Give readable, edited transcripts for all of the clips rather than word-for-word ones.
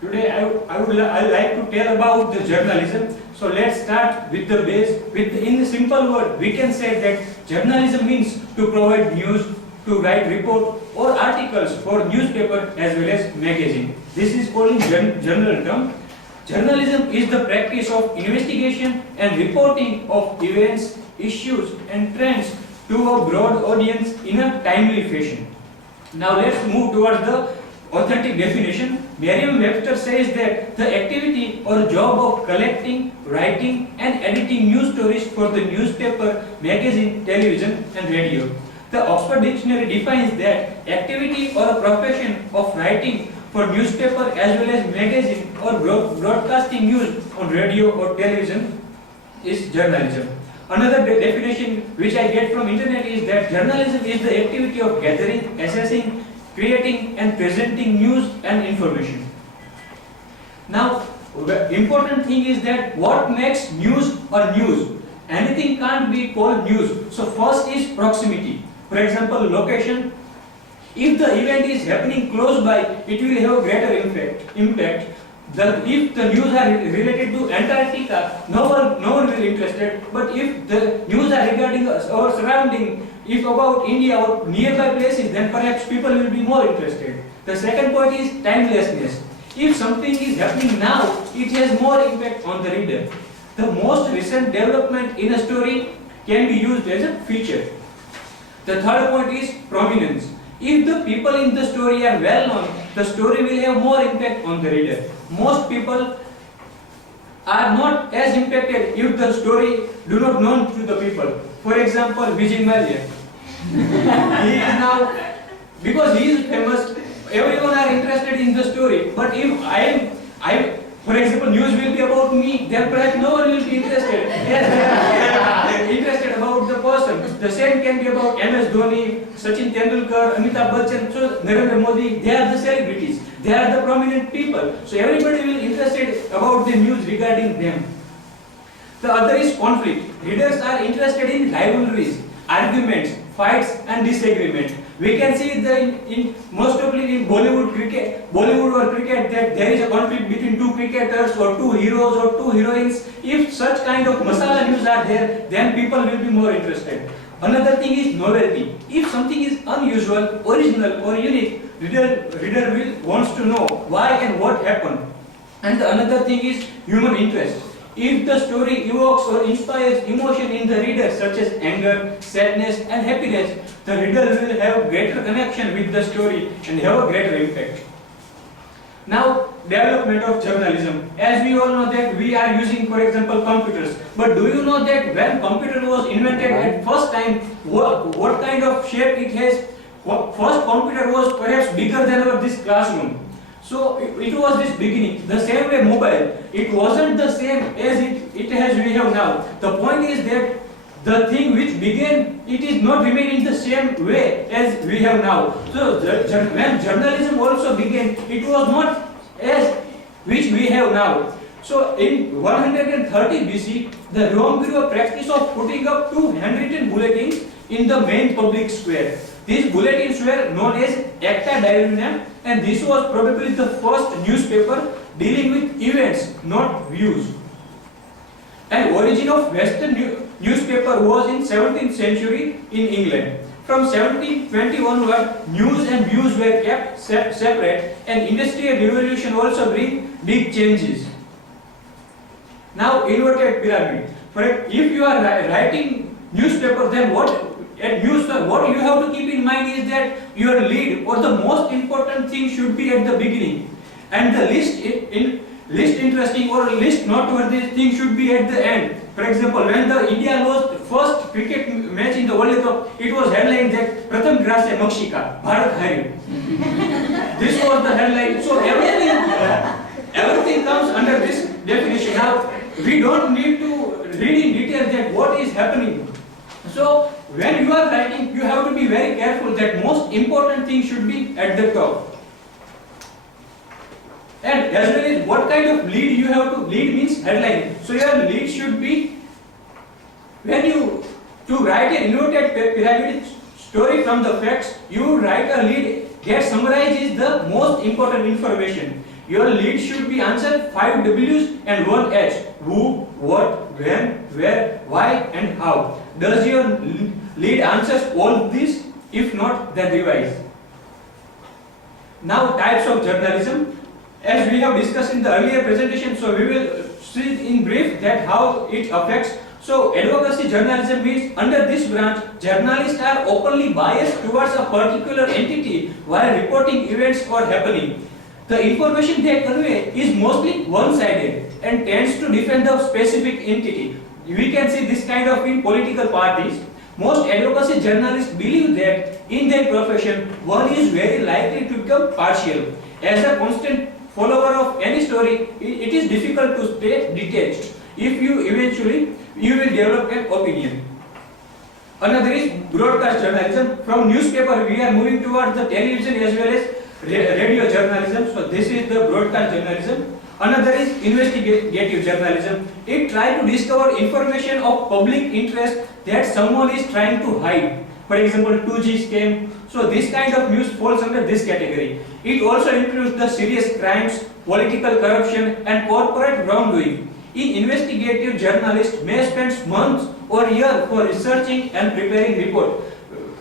Today I like to tell about the journalism. So let's start with the base. In the simple word, we can say that journalism means to provide news, to write report or articles for newspaper as well as magazine. This is called in general term. Journalism is the practice of investigation and reporting of events, issues and trends to a broad audience in a timely fashion. Now let's move towards the authentic definition. Merriam-Webster says that the activity or job of collecting, writing and editing news stories for the newspaper, magazine, television and radio. The Oxford Dictionary defines that activity or a profession of writing for newspaper as well as magazine or broadcasting news on radio or television is journalism. Another definition which I get from internet is that journalism is the activity of gathering, assessing, creating and presenting news and information. Now, the important thing is that what makes news or news? Anything can't be called news. So first is proximity. For example, location. If the event is happening close by, it will have a greater impact. If the news are related to Antarctica, no one will be interested. But if the news are regarding our surrounding, if about India or nearby places, then perhaps people will be more interested. The second point is timelessness. If something is happening now, it has more impact on the reader. The most recent development in a story can be used as a feature. The third point is prominence. If the people in the story are well known, the story will have more impact on the reader. Most people are not as impacted if the story do not known to the people. For example, Vijay Mallya. He is now, because he is famous, everyone are interested in the story. But if for example, news will be about me, then perhaps no one will be interested. Yes, they are interested about the person. The same can be about MS Dhoni, Sachin Tendulkar, Amitabh Bachchan, so Narendra Modi. They are the celebrities. They are the prominent people. So everybody will be interested about the news regarding them. The other is conflict. Readers are interested in rivalries, arguments, fights and disagreement. We can see most of in Bollywood or cricket that there is a conflict between two cricketers or two heroes or two heroines. If such kind of masala news are there, then people will be more interested. Another thing is novelty. If something is unusual, original or unique, reader will wants to know why and what happened. And another thing is human interest. If the story evokes or inspires emotion in the reader such as anger, sadness and happiness, the reader will have greater connection with the story and have a greater impact. Now, development of journalism. As we all know that we are using, for example, computers. But do you know that when computer was invented at first time, what kind of shape it has? First computer was perhaps bigger than this classroom. So it was this beginning. The same way mobile, it wasn't the same as it has we have now. The point is that the thing which began, it is not remaining the same way as we have now. So when journalism also began, it was not as which we have now. So in 130 BC, the Rome grew a practice of putting up 2 handwritten bulletins in the main public square. These bulletins were known as Acta Diurnam, and this was probably the first newspaper dealing with events, not views. And origin of Western newspaper was in 17th century in England. From 1720 onward, news and views were kept separate, and industrial revolution also bring big changes. Now, inverted pyramid. If you are writing newspaper, then what you have to keep in mind is that your lead or the most important thing should be at the beginning, and the least interesting or least noteworthy thing should be at the end. For example, when the India lost first cricket match in the World Cup, it was headline that Pratham Grasya Makshika, Bharat Hari. This was the headline. So everything comes under this definition. Now, we don't need to read in detail that what is happening. So when you are writing, you have to be very careful that most important thing should be at the top. And as well as what kind of lead you have to, lead means headline. So your lead should be, to write an inverted pyramid story from the facts, you write a lead that summarizes the most important information. Your lead should be answer 5 W's and 1 H. Who, what, when, where, why and how. Does your lead answers all these? If not, then revise. Now, types of journalism. As we have discussed in the earlier presentation, so we will see in brief that how it affects. So, advocacy journalism means under this branch, journalists are openly biased towards a particular entity while reporting events or happening. The information they convey is mostly one-sided and tends to defend the specific entity. We can see this kind of in political parties. Most advocacy journalists believe that in their profession, one is very likely to become partial. As a constant follower of any story, it is difficult to stay detached. If you eventually, you will develop an opinion. Another is broadcast journalism. From newspaper, we are moving towards the television as well as radio journalism. So this is the broadcast journalism. Another is investigative journalism. It tries to discover information of public interest that someone is trying to hide. For example, 2G scam. So this kind of news falls under this category. It also includes the serious crimes, political corruption and corporate wrongdoing. In investigative journalists may spend months or years for researching and preparing report.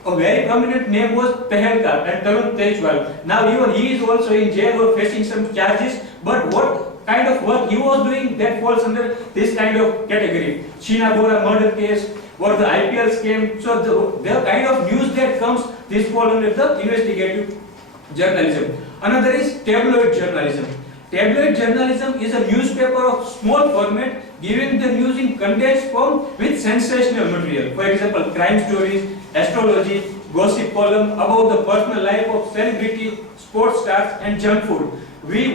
A very prominent name was Pahelkar and Tarun Tejwal. Now even he is also in jail or facing some charges. But what kind of work he was doing, that falls under this kind of category. Sheena Bora murder case or the IPL scam. So the kind of news that comes, this falls under the investigative journalism. Another is tabloid journalism. Tabloid journalism is a newspaper of small format giving the news in condensed form with sensational material. For example, crime stories, astrology, gossip column about the personal life of celebrity, sports stars and junk food.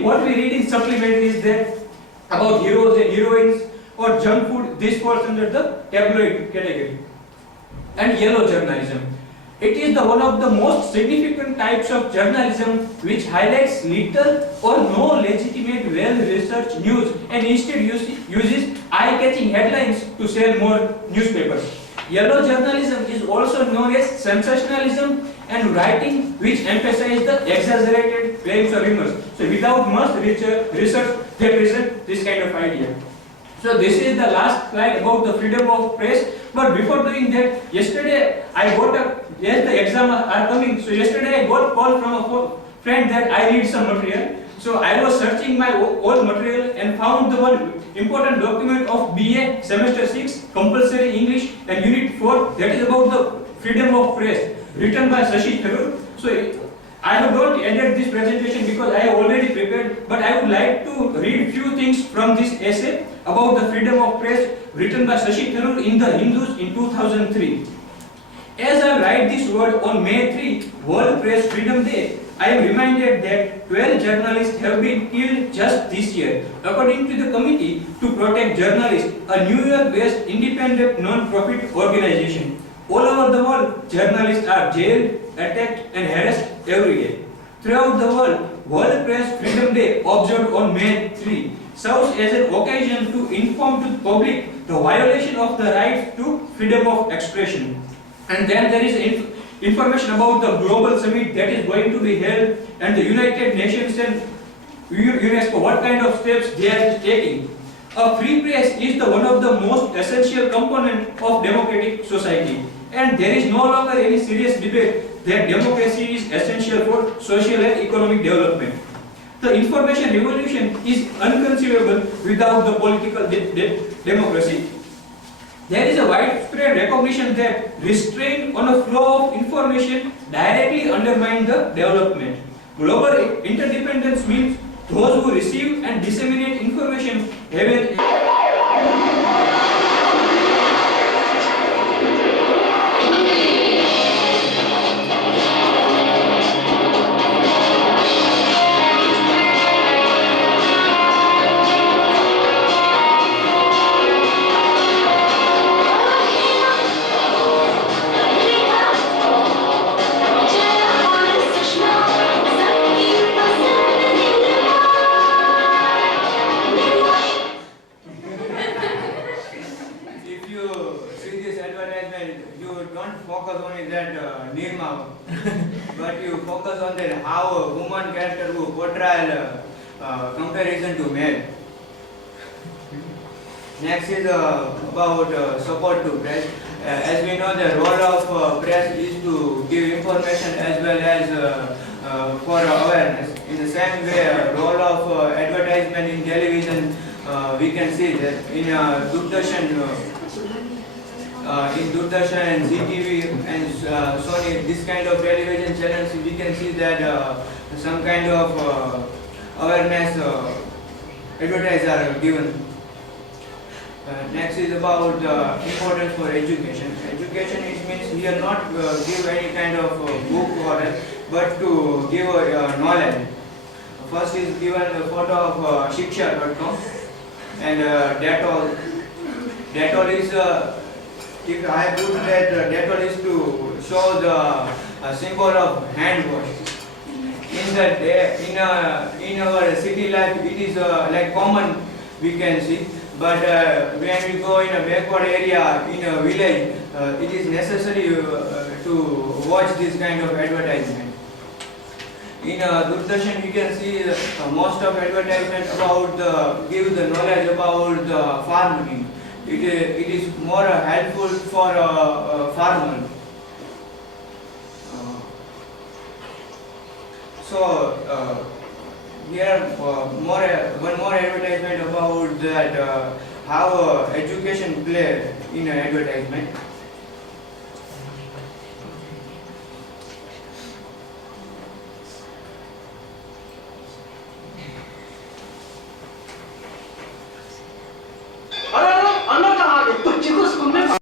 What we read in supplement is that about heroes and heroines or junk food. This falls under the tabloid category. And yellow journalism. It is the one of the most significant types of journalism which highlights little or no legitimate well-researched news and instead uses eye-catching headlines to sell more newspapers. Yellow journalism is also known as sensationalism and writing which emphasize the exaggerated claims or rumors. So without much research, they present this kind of idea. So this is the last slide about the freedom of press. But before doing that, yesterday I got yes, the exam are coming. So yesterday I got call from a friend that I need some material. So I was searching my old material and found the one important document of BA semester 6 compulsory English and unit 4, that is about the freedom of press, written by Shashi Tharoor. So I have not ended this presentation because I have already prepared, but I would like to read few things from this essay about the freedom of press written by Shashi Tharoor in the Hindus in 2003. As I write this word on May 3, World Press Freedom Day, I am reminded that 12 journalists have been killed just this year. According to the Committee to Protect Journalists, a New York-based independent non-profit organization, all over the world, journalists are jailed, attacked and harassed every day. Throughout the world, World Press Freedom Day, observed on May 3, serves as an occasion to inform to the public the violation of the right to freedom of expression. And then there is information about the global summit that is going to be held and the United Nations and UNESCO, what kind of steps they are taking. A free press is the one of the most essential component of democratic society. And there is no longer any serious debate that democracy is essential for social and economic development. The information revolution is inconceivable without the political democracy. There is a widespread recognition that restraint on a flow of information directly undermines the development. Global interdependence means those who receive and disseminate information have an comparison to male. Next is about support to press. As we know, the role of press is to give information as well as for awareness. In the same way, role of advertisement in television, we can see that in Doordarshan and ZTV and Sony, this kind of television channels, we can see that some kind of awareness advertise are given. Next is about importance for education. Education, it means here not give any kind of book or but to give knowledge. First is given a photo of shiksha.com and Dettol. Dettol is if I put that Dettol is to show the symbol of hand wash. In our city life, it is like common we can see. But when we go in a backward area, in a village, it is necessary to watch this kind of advertisement. In Doordarshan, we can see most of advertisement about give the knowledge about the farming. It is more helpful for farmer. Here one more advertisement about that how education play in an advertisement. अरे अरे अन्ना कहाँ गए? तो Chico school में